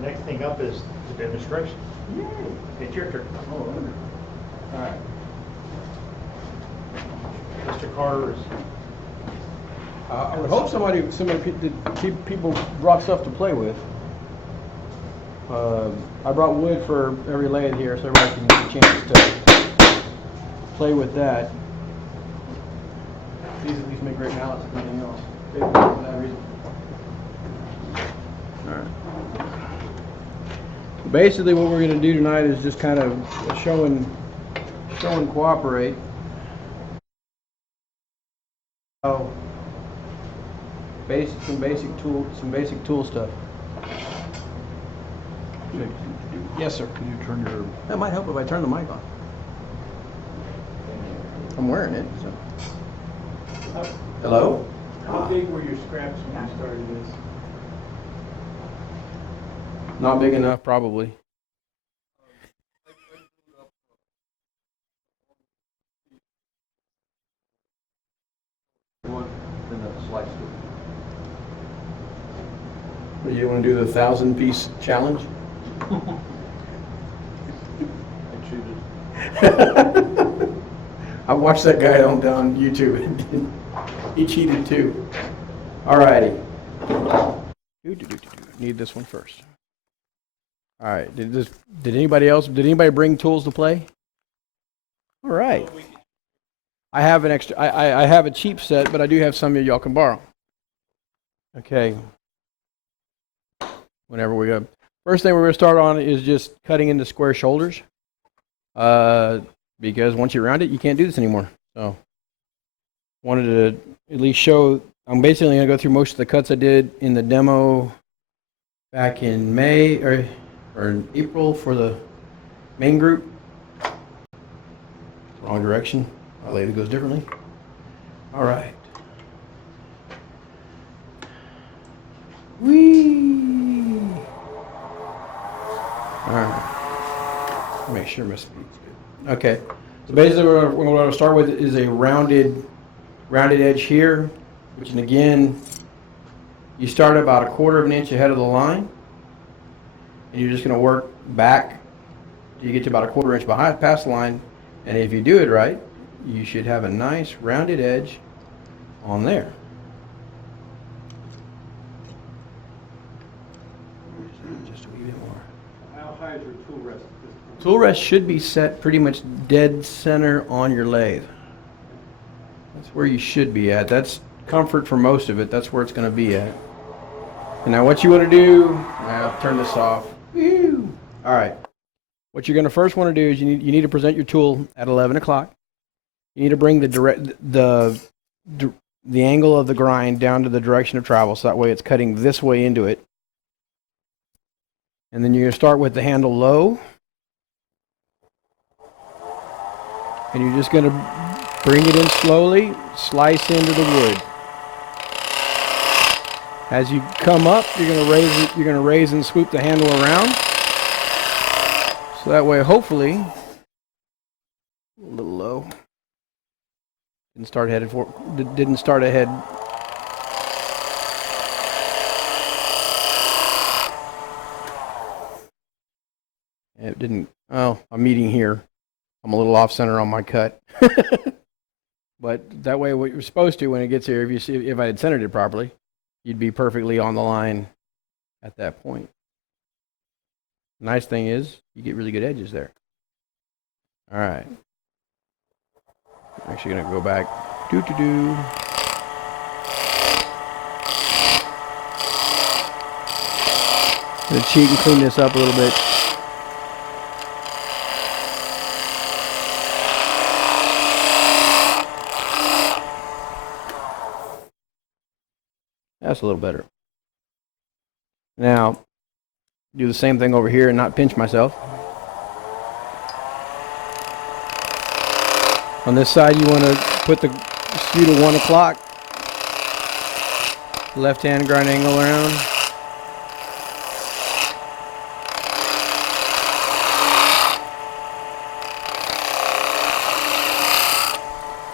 the next thing up is the demonstration. Yay. It's your turn. Oh, wonderful. All right. Mr. Carter is, I would hope people brought stuff to play with. I brought wood for every lathe here, so everybody can get a chance to play with that. These at least make great mallets if anything else. For that reason. All right. Basically, what we're going to do tonight is just kind of show and cooperate. Oh, some basic tool stuff. Yes, sir. Can you turn your... That might help if I turn the mic on. I'm wearing it, so. Hello? how big were your scraps when you started this? Not big enough, probably. Then that's slice it. You want to do the 1,000-piece challenge? I cheated. I watched that guy on YouTube. He cheated too. Alrighty. Need this one first. All right. Did anybody bring tools to play? All right. I have an extra. I have a cheap set, but I do have some that y'all can borrow. Okay. Whenever we go. First thing we're going to start on is just cutting into square shoulders. Because once you round it, you can't do this anymore. So, wanted to at least show. I'm basically going to go through most of the cuts I did in the demo back in May or in April for the main group. Wrong direction. My lathe goes differently. All right. Whee! All right. Make sure my speed's good. Okay. So basically, what we're going to start with is a rounded edge here, which, and again, you start about 1/4 inch ahead of the line, and you're just going to work back till you get to about 1/4 inch past the line, and if you do it right, you should have a nice rounded edge on there. Just a wee bit more. How high is your tool rest? Tool rest should be set pretty much dead center on your lathe. That's where you should be at. That's comfort for most of it. That's where it's going to be at. And now what you want to do, now turn this off. Woo! All right. What you're going to first want to do is you need to present your tool at 11 o'clock. You need to bring the angle of the grind down to the direction of travel, so that way it's cutting this way into it. And then you're going to start with the handle low. And you're just going to bring it in slowly, slice into the wood. As you come up, you're going to raise it, you're going to raise and swoop the handle around. So that way, hopefully, a little low. Didn't start ahead. It didn't. Oh, I'm meeting here. I'm a little off center on my cut. But that way, what you're supposed to when it gets here, if I had centered it properly, you'd be perfectly on the line at that point. Nice thing is, you get really good edges there. All right. I'm actually going to go back. Do-do-do. I'm going to cheat and clean this up a little bit. That's a little better. Now, do the same thing over here and not pinch myself. On this side, you want to put the skew to 1 o'clock. Left hand grind angle around.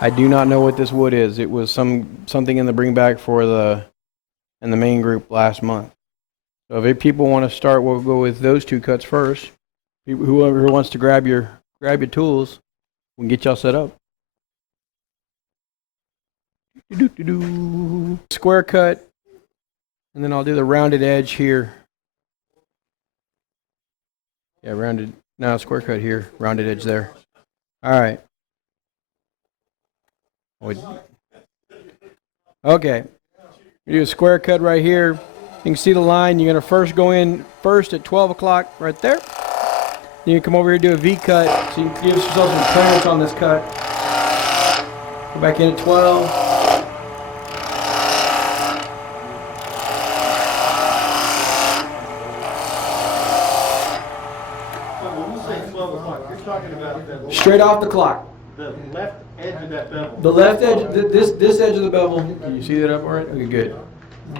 I do not know what this wood is. It was something in the bring back for the main group last month. So if people want to start, we'll go with those two cuts first. Whoever wants to grab your tools, we can get y'all set up. Square cut, and then I'll do the rounded edge here. Yeah, rounded. No, square cut here, rounded edge there. All right. Okay. You do a square cut right here. You can see the line. You're going to first go in first at 12 o'clock right there. Then you come over here and do a V cut. So you can give yourself some clearance on this cut. Go back in at 12. When you say 12 o'clock, you're talking about Straight off the clock. the left edge of that bevel. The left edge, this edge of the bevel. Can you see that up all right? Okay, good.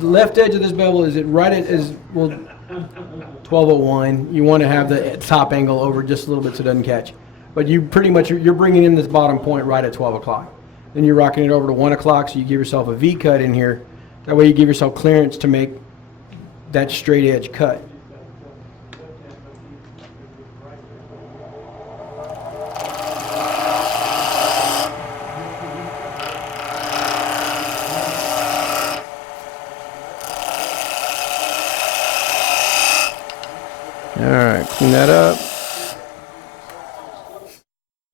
The left edge of this bevel is right at 1201. You want to have the top angle over just a little bit so it doesn't catch. But you pretty much you're bringing in this bottom point right at 12 o'clock. Then you're rocking it over to 1 o'clock, so you give yourself a V cut in here. That way you give yourself clearance to make that straight edge cut. All right, clean that up.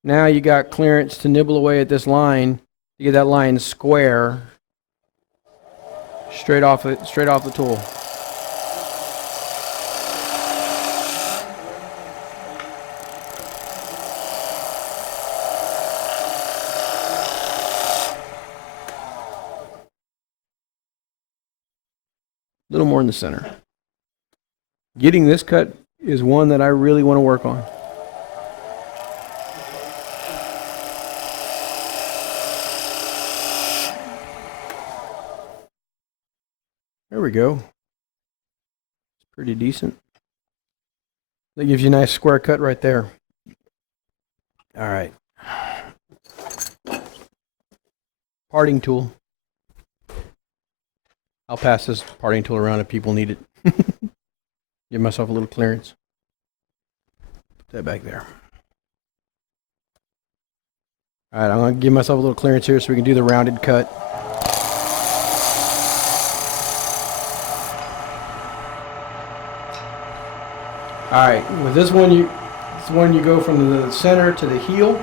Now you got clearance to nibble away at this line to get that line square straight off the tool. A little more in the center. Getting this cut is one that I really want to work on. There we go. It's pretty decent. That gives you a nice square cut right there. All right. Parting tool. I'll pass this parting tool around if people need it. Give myself a little clearance. Put that back there. All right, I'm going to give myself a little clearance here so we can do the rounded cut. All right, with this one you go from the center to the heel.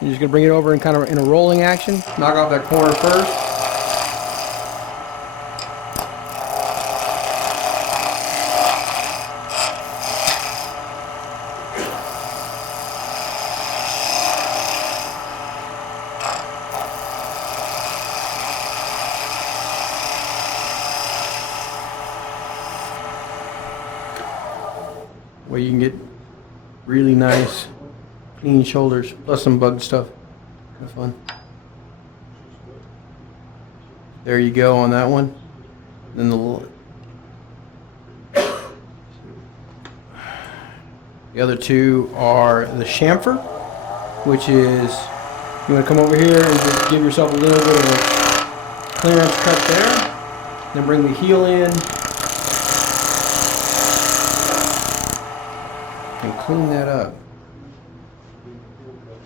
You're just going to bring it over and kind of in a rolling action. Knock off that corner first. Where you can get really nice, clean shoulders, plus some bug stuff. Kind of fun. There you go on that one. Then the other two are the chamfer, which is you want to come over here and just give yourself a little bit of a clearance cut there. Then bring the heel in. And clean that up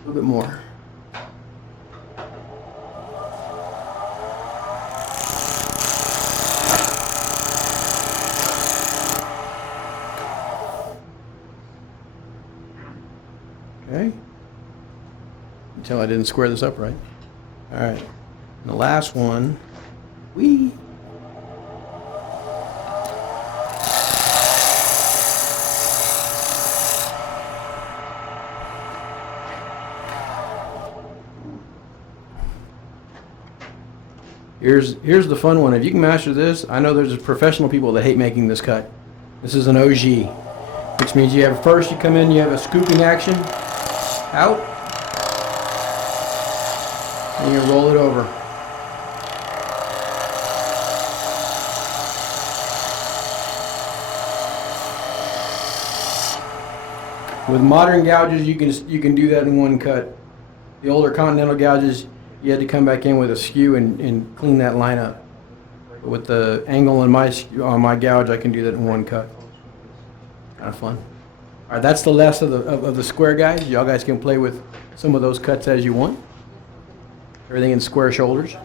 a little bit more. Okay. Until I didn't square this up right. All right. And the last one, Here's the fun one. If you can master this, I know there's professional people that hate making this cut. This is an OG, which means you have first you come in, you have a scooping action, out, and you roll it over. With modern gouges, you can do that in one cut. The older Continental gouges, you had to come back in with a skew and clean that line up. With the angle on my gouge, I can do that in one cut. Kind of fun. All right, that's the last of the square guys. Y'all guys can play with some of those cuts as you want. Everything in square shoulders.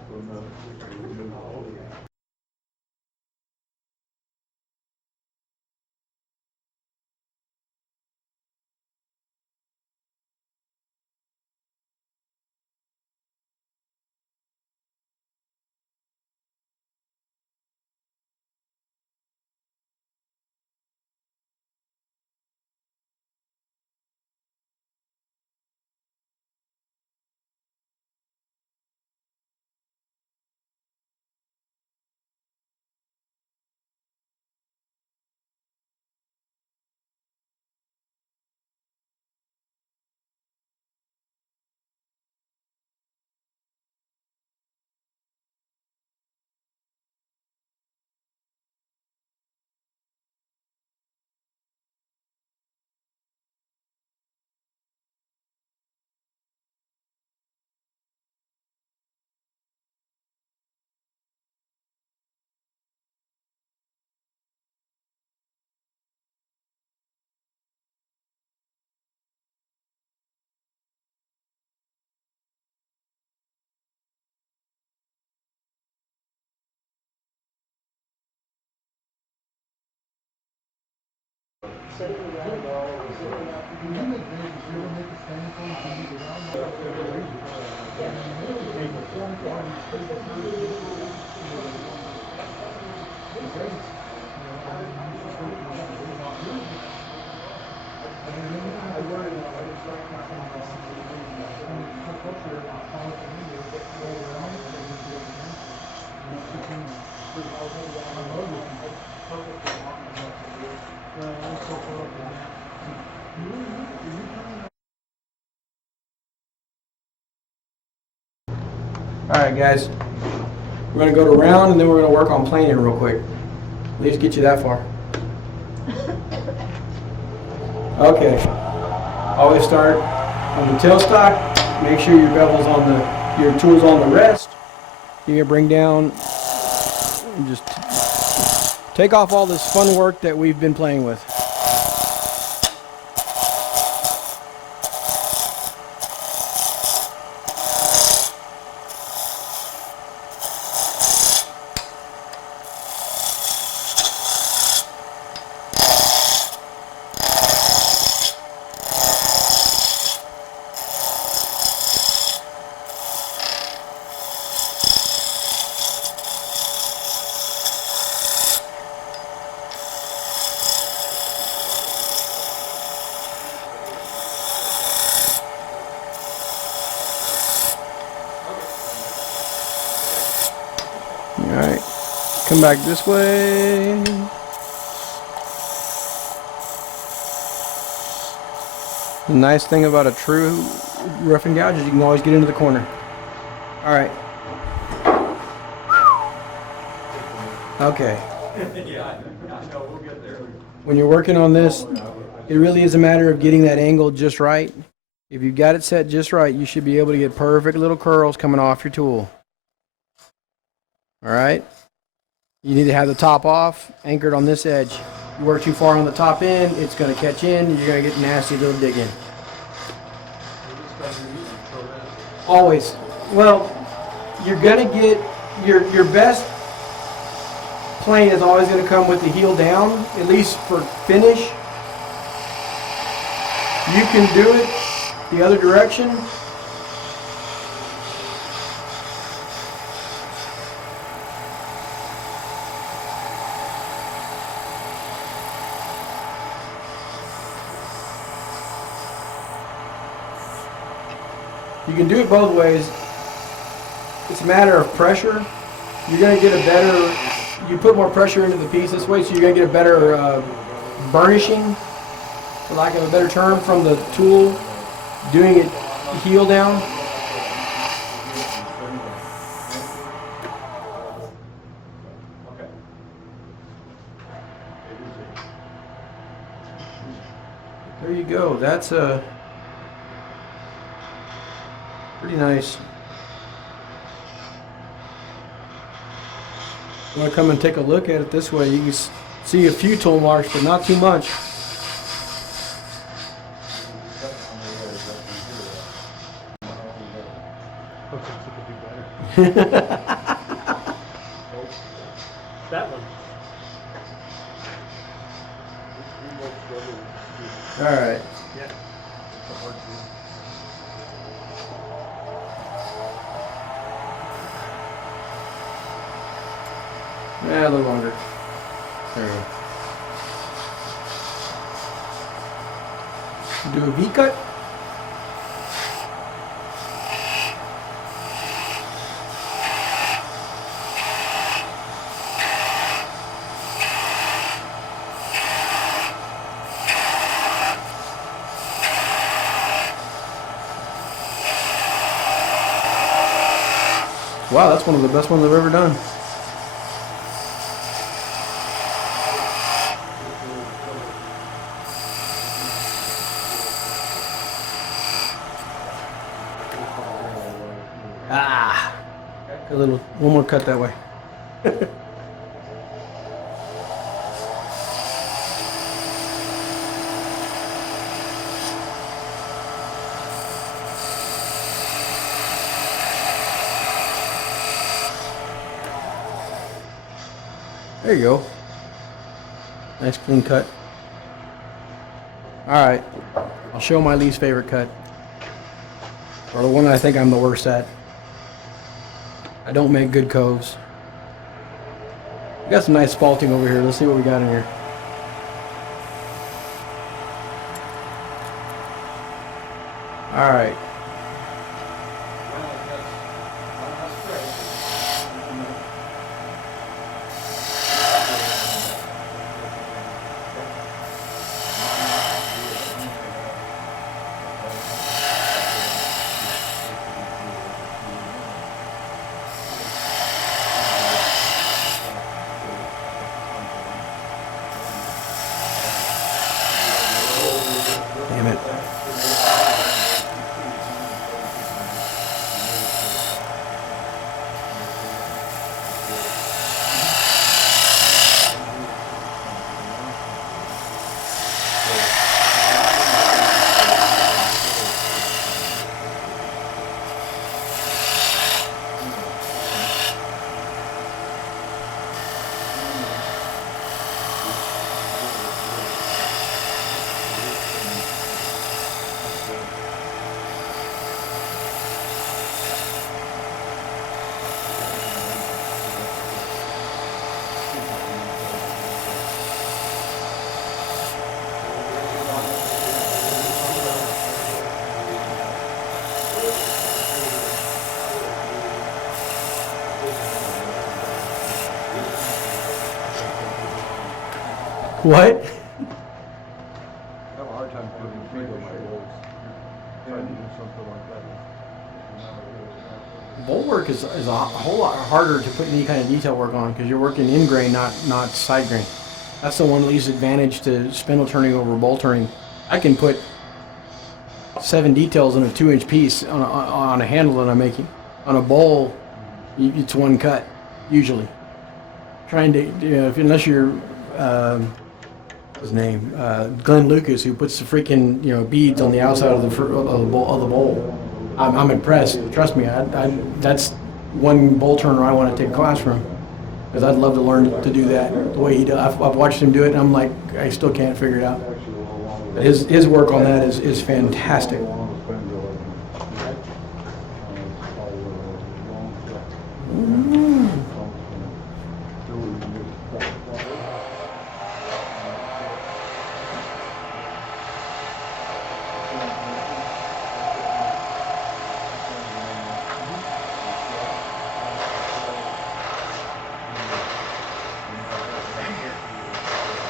All right, guys. We're going to go to round, and then we're going to work on planing real quick. At least get you that far. Okay. Always start on the tailstock. Make sure your bevel's on your tool's on the rest. You're going to bring down and just take off all this fun work that we've been playing with. Alright, come back this way. The nice thing about a true rough and gouge is you can always get into the corner. Alright. Okay. When you're working on this, it really is a matter of getting that angle just right. If you've got it set just right, you should be able to get perfect little curls coming off your tool. All right, you need to have the top off, anchored on this edge. You work too far on the top end, it's going to catch in, and you're going to get nasty little digging. Always. Well, you're going to get your best plane is always going to come with the heel down, at least for finish. You can do it the other direction. You can do it both ways. It's a matter of pressure. You're going to get a better, you put more pressure into the piece this way, so you're going to get a better burnishing, for lack of a better term, from the tool doing it heel down. There you go. That's a pretty nice. You want to come and take a look at it this way? You can see a few tool marks, but not too much. Looks like it could be better. That one. All right. Yeah. Yeah, a little longer. There you go. Do a V-cut. Wow, that's one of the best ones I've ever done. Ah, a little, one more cut that way. There you go. Nice clean cut. All right, I'll show my least favorite cut, or the one I think I'm the worst at. I don't make good coves. We got some nice faulting over here. Let's see what we got in here. All right. Damn it. What? I have a hard time putting feet on my bolts. Trying to do something like that. Bolt work is a whole lot harder to put any kind of detail work on because you're working in grain, not side grain. That's the one least advantage to spindle turning over bolt turning. I can put 7 details in a 2-inch piece on a handle that I'm making. On a bowl, it's one cut usually. Trying to, unless you're his name, Glenn Lucas, who puts the freaking beads on the outside of the bowl. I'm impressed. Trust me, that's one bowl turner I want to take a class from, because I'd love to learn to do that the way he does. I've watched him do it, and I'm like, I still can't figure it out. His work on that is fantastic.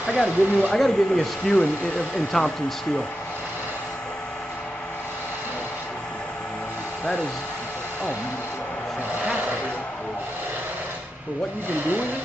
I gotta give me a skew in Thompson steel. That is, fantastic. For what you can do with it.